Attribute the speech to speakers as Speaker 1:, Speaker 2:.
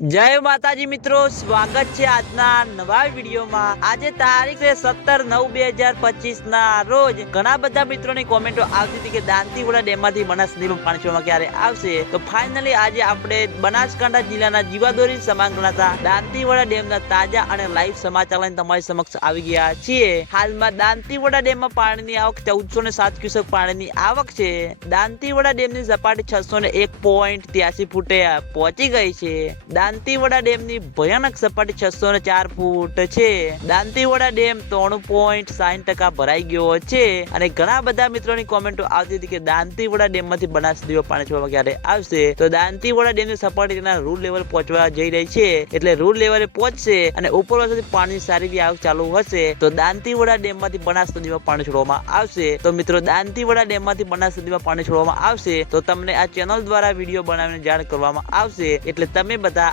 Speaker 1: જય માતાજી મિત્રો, સ્વાગત છે આજના નવા વિડીયોમાં. આજે તારીખ છે સત્તર નવ બે હજાર પચીસ ના રોજ ઘણા બધા મિત્રોની કોમેન્ટો આવતી હતી કે દાંતીવાડા ડેમમાંથી બનાસ નદીમાં પાણી ક્યારે આવશે? તો ફાઇનલી આજે આપણે બનાસકાંઠા જિલ્લાના જીવાદોરી સમાન ગણાતા દાંતીવાડા ડેમના તાજા અને લાઈવ સમાચાર લઈને તમારી સમક્ષ આવી ગયા છીએ. હાલમાં દાંતીવાડા ડેમમાં પાણીની આવક ચૌદસો ને સાત ક્યુસેક પાણીની આવક છે. દાંતીવાડા ડેમની સપાટી છસો ને એક પોઈન્ટ ત્યાસી ફૂટે પહોંચી ગઈ છે. દાંતીવાડા ડેમની ભયાનક સપાટી છસો ને ચાર ફૂટ છે. દાંતીવાડા ડેમ ત્રણ પોઈન્ટ સાઠ ટકા ભરાઈ ગયો છે અને ઘણા બધા મિત્રોની કોમેન્ટો આવતી હતી કે દાંતીવાડા ડેમમાંથી બનાસ નદીમાં પાણી છોડવા ક્યારે આવશે? તો દાંતીવાડા ડેમની સપાટી તેના રૂલ લેવલ પહોંચવા જઈ રહી છે એટલે રૂલ લેવલે પહોંચશે અને ઉપરવાસથી પાણી સારી આવક ચાલુ હશે તો દાંતીવાડા ડેમમાંથી બનાસ નદીમાં પાણી છોડવામાં આવશે. તો મિત્રો, દાંતીવાડા ડેમમાંથી બનાસ નદીમાં પાણી છોડવામાં આવશે તો તમને આ ચેનલ દ્વારા વીડિયો બનાવીને જાણ કરવામાં આવશે. એટલે તમે બધા